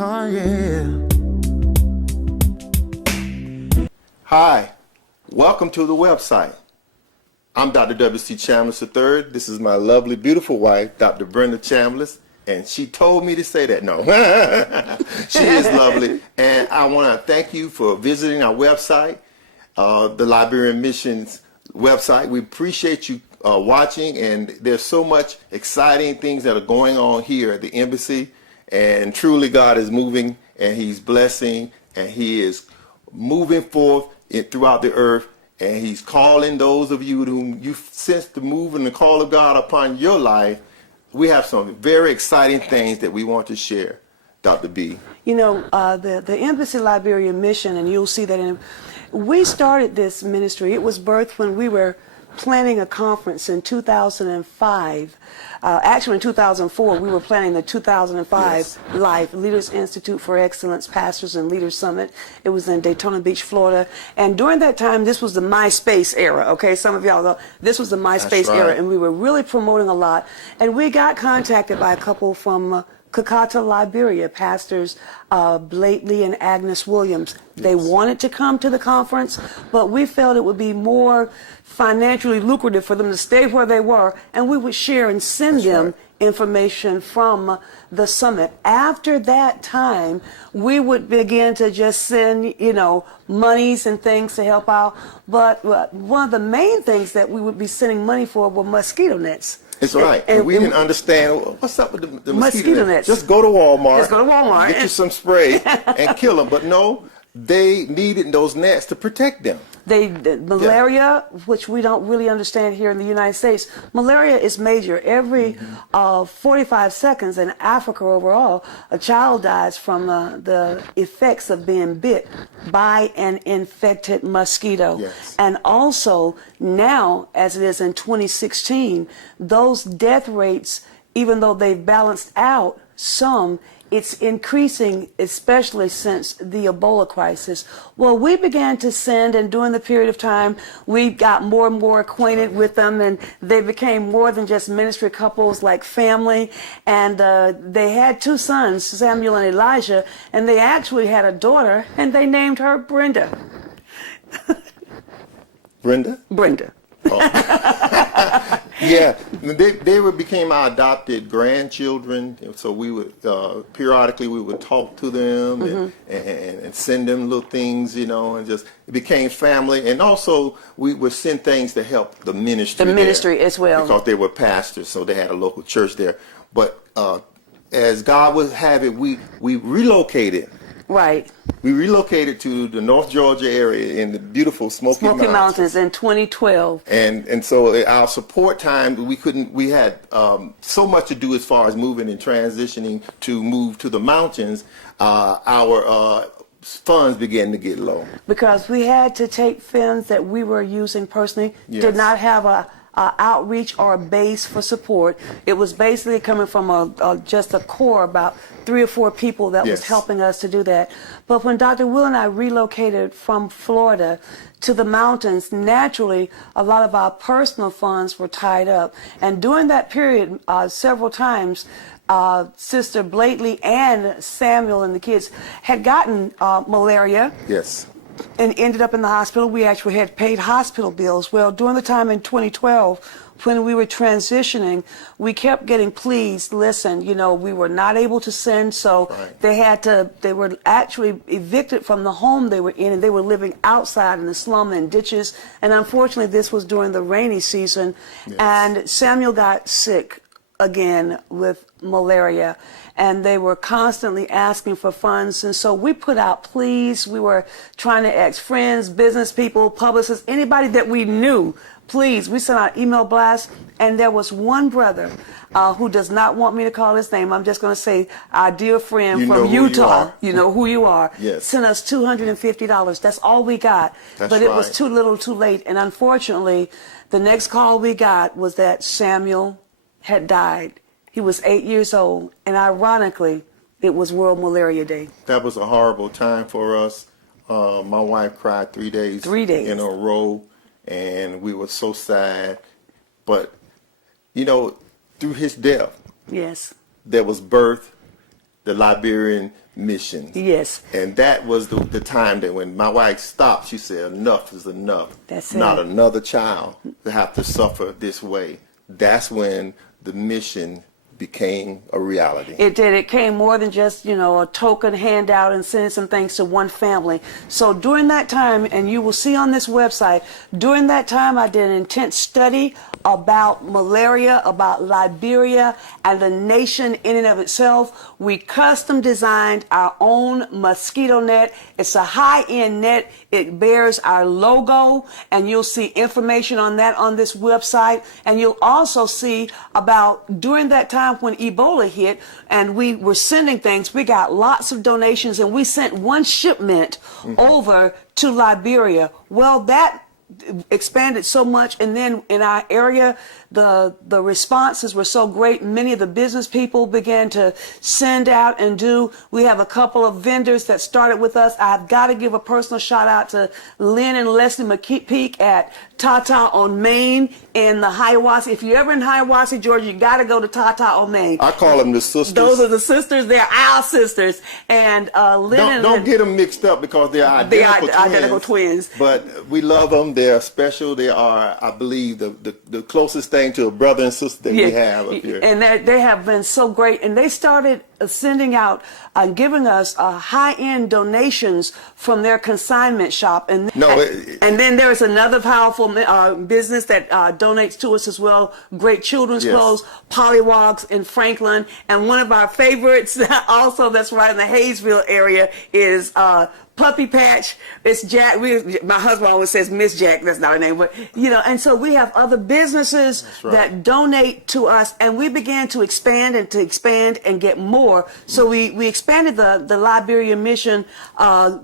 Oh, yeah. Hi, welcome to the website. I'm Dr. W.C. Chambliss III. This is my lovely, beautiful wife, Dr. Brenda Chambliss, and she told me to say that. No, she is lovely, and I want to thank you for visiting our website, the Liberian Mission's website. We appreciate you watching, and there's so much exciting things that are going on here at the embassy, and truly God is moving, and He's blessing, and He is moving forth throughout the earth, and He's calling those of you whom you sense the move and the call of God upon your life. We have some very exciting things that we want to share, Dr. B. You know, the Embassy Liberian Mission, and you'll see that we started this ministry. It was birthed when we were planning a conference in 2005. Actually, in 2004, we were planning the 2005 Life Leaders Institute for Excellence Pastors and Leaders Summit. It was in Daytona Beach, Florida. And during that time, this was the MySpace era, okay? Some of y'all know this was the MySpace era, and we were really promoting a lot. And we got contacted by a couple from Kakata, Liberia, pastors Blakely and Agnes Williams. They wanted to come to the conference, but we felt it would be more financially lucrative for them to stay where they were, and we would share and send them information from the summit. After that time, we would begin to just send, you know, monies and things to help out. But one of the main things that we would be sending money for were mosquito nets. It's right. And we didn't understand what's up with the mosquito nets. Just go to Walmart. Just go to Walmart. Get you some spray and kill them. But no, they needed those nets to protect them. Malaria, which we don't really understand here in the United States, malaria is major. Every 45 seconds in Africa overall, a child dies from the effects of being bit by an infected mosquito. Yes. And also now, as it is in 2016, those death rates, even though they've balanced out some, it's increasing, especially since the Ebola crisis. Well, we began to send, and during the period of time, we got more and more acquainted with them, and they became more than just ministry couples, like family. And they had two sons, Samuel and Elijah, and they actually had a daughter, and they named her Brenda. Brenda? Brenda. Oh. Yeah, they became our adopted grandchildren. So we would periodically we would talk to them and send them little things, you know, and just it became family. And also we would send things to help the ministry. The ministry as well, because they were pastors, so they had a local church there. But as God would have it, we relocated. Right. We relocated to the North Georgia area in the beautiful Smoky Mountains in 2012. And so our support time, we had so much to do as far as moving and transitioning to move to the mountains. Our funds began to get low. Because we had to take funds that we were using personally, did not have a outreach or a base for support. It was basically coming from just a core, about 3 or 4 people that was helping us to do that. But when Dr. Will and I relocated from Florida to the mountains, naturally, a lot of our personal funds were tied up. And during that period, several times, Sister Blakely and Samuel and the kids had gotten malaria. Yes. And ended up in the hospital. We actually had paid hospital bills. Well, during the time in 2012, when we were transitioning, we kept getting pleas. Listen, you know, we were not able to send, so they were actually evicted from the home they were in, and they were living outside in the slum and ditches. And unfortunately, this was during the rainy season, and Samuel got sick again with malaria, and they were constantly asking for funds. And so we put out pleas. We were trying to ask friends, business people, publicists, anybody that we knew please, we sent out email blasts, and there was one brother who does not want me to call his name. I'm just going to say our dear friend from Utah. You know who you are. Yes. Sent us $250. That's all we got. That's but it was right. too little, too late. And unfortunately, the next call we got was that Samuel had died. He was 8 years old, and ironically, it was World Malaria Day. That was a horrible time for us. My wife cried 3 days. 3 days. In a row, and we were so sad. But, you know, through his death, Yes. there was birth, the Liberian Mission. Yes. And that was the time that when my wife stopped, she said, enough is enough. That's Not it. another child to have to suffer this way. That's when the mission became a reality. It did. It came more than just, you know, a token handout and sending some things to one family. So during that time, and you will see on this website, during that time I did an intense study about malaria, about Liberia, and the nation in and of itself. We custom designed our own mosquito net. It's a high-end net. It bears our logo, and you'll see information on that on this website. And you'll also see about during that time when Ebola hit and we were sending things, we got lots of donations, and we sent one shipment over to Liberia. Well, that expanded so much, and then in our area the responses were so great. Many of the business people began to send out and do. We have a couple of vendors that started with us. I've got to give a personal shout out to Lynn and Leslie McPeak at Tata on Main in the Hiawassee. If you're ever in Hiawassee, Georgia, you got to go to Tata on Main. I call them the sisters. Those are the sisters. They're our sisters. And Lynn Don't get them mixed up because they're identical twins. But we love them. They're special. They are, I believe, the closest thing to a brother and sister that we have up here. And they have been so great. And they started sending out and giving us high-end donations from their consignment shop. And then there's another powerful business that donates to us as well. Great children's clothes, Pollywogs in Franklin. And one of our favorites also that's right in the Hayesville area is Puppy Patch. It's Jack. My husband always says Miss Jack. That's not her name, but you know. And so we have other businesses that donate to us, and we began to expand and get more. So we expanded the Liberian Mission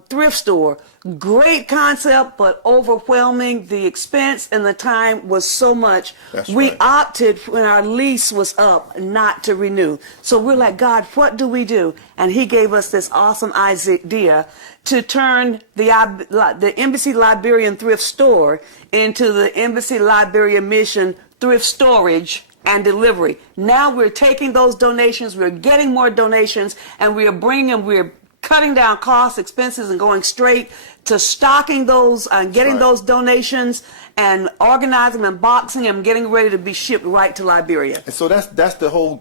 thrift store. Great concept, but overwhelming. The expense and the time was so much. We opted when our lease was up not to renew. So we're like, God, what do we do? And He gave us this awesome idea to turn the Embassy Liberian thrift store into the Embassy Liberian Mission thrift storage and delivery. Now we're taking those donations, we're getting more donations, and we're cutting down costs, expenses, and going straight to stocking those and getting those donations and organizing them and boxing them, getting ready to be shipped right to Liberia. And so that's the whole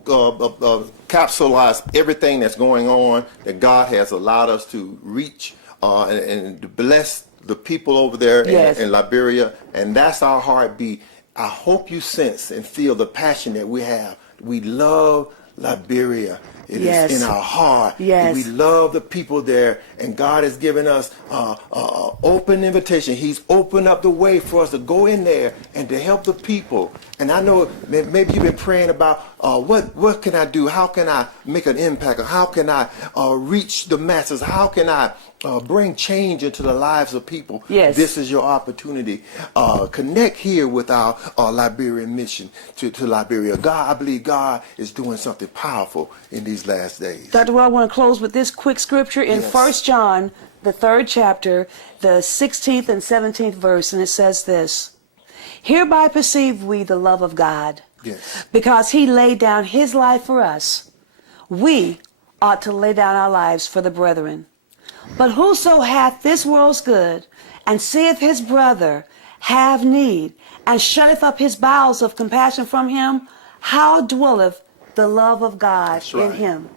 capsulize everything that's going on that God has allowed us to reach and to bless the people over there in Liberia. And that's our heartbeat. I hope you sense and feel the passion that we have. We love Liberia. It is in our heart. Yes. We love the people there, and God has given us open invitation. He's opened up the way for us to go in there and to help the people. And I know maybe you've been praying about what can I do? How can I make an impact? How can I reach the masses? How can I bring change into the lives of people? Yes. This is your opportunity. Connect here with our Liberian mission to Liberia. God, I believe God is doing something powerful in these last days. Dr. Well, I want to close with this quick scripture in 1 John, the 3rd chapter, the 16th and 17th verse, and it says this: Hereby perceive we the love of God, because He laid down His life for us. We ought to lay down our lives for the brethren. But whoso hath this world's good, and seeth his brother have need, and shutteth up his bowels of compassion from him, how dwelleth the love of God in him?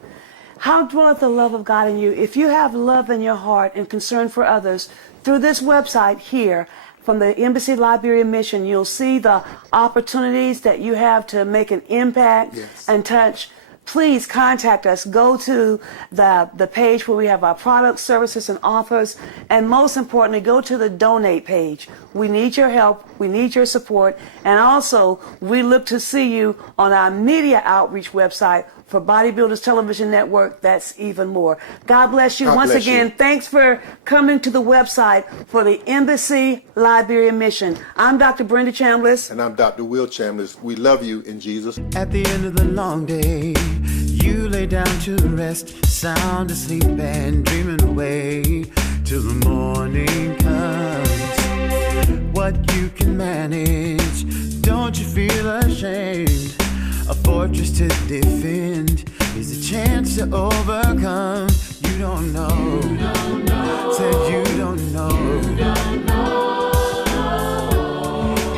How dwelleth the love of God in you? If you have love in your heart and concern for others, through this website here, from the Embassy Liberian Mission, you'll see the opportunities that you have to make an impact and touch please contact us. Go to the page where we have our products, services, and offers. And most importantly, go to the donate page. We need your help. We need your support. And also, we look to see you on our media outreach website. For Bodybuilders Television Network, that's even more. God bless you. Once again, thanks for coming to the website for the Embassy Liberian Mission. I'm Dr. Brenda Chambliss. And I'm Dr. Will Chambliss. We love you in Jesus. At the end of the long day, you lay down to rest, sound asleep and dreaming away till the morning comes. What you can manage, don't you feel ashamed? A fortress to defend is a chance to overcome. You don't know. Said you don't know.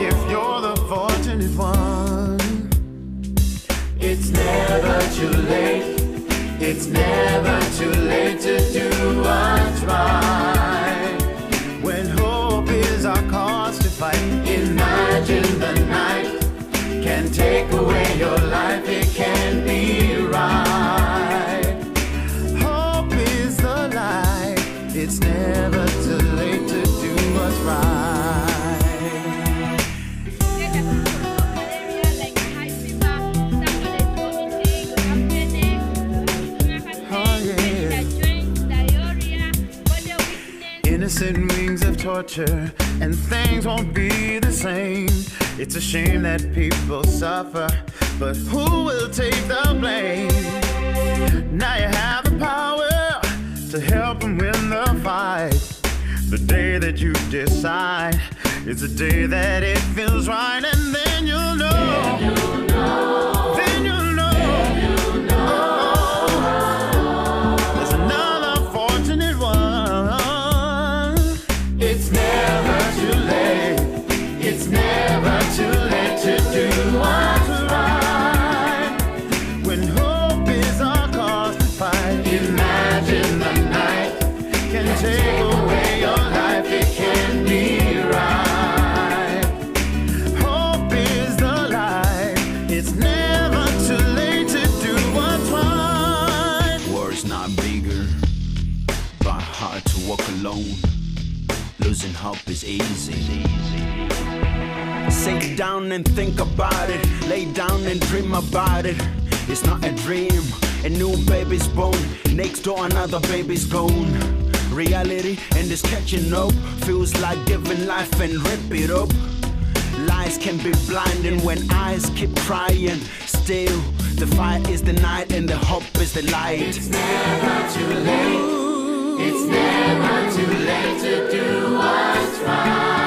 If you're the fortunate one, it's never too late. It's never too late to do what's right. When hope is our cause to fight, imagine the night can take away your life, it can be right. Hope is the light, it's never too late to do what's right. Oh yeah. Innocent wings of torture, and things won't be the same. It's a shame that people suffer, but who will take the blame? Now you have the power to help them win the fight. The day that you decide is the day that it feels right, and then you'll know. Then you'll know. Then you'll know. Then you'll know. Oh, there's another fortunate one. It's never too late. It's never too late to do what's right. When hope is our cause to fight, imagine the night can take away your life, it can be right. Hope is the light, it's never too late to do what's right. War is not bigger, but hard to walk alone. Losing hope is easy. Sit down and think about it. Lay down and dream about it. It's not a dream. A new baby's born. Next door another baby's gone. Reality and this catching up feels like giving life and rip it up. Lies can be blinding when eyes keep crying. Still, the fight is the night and the hope is the light. It's never too late. It's never too late to do what's right.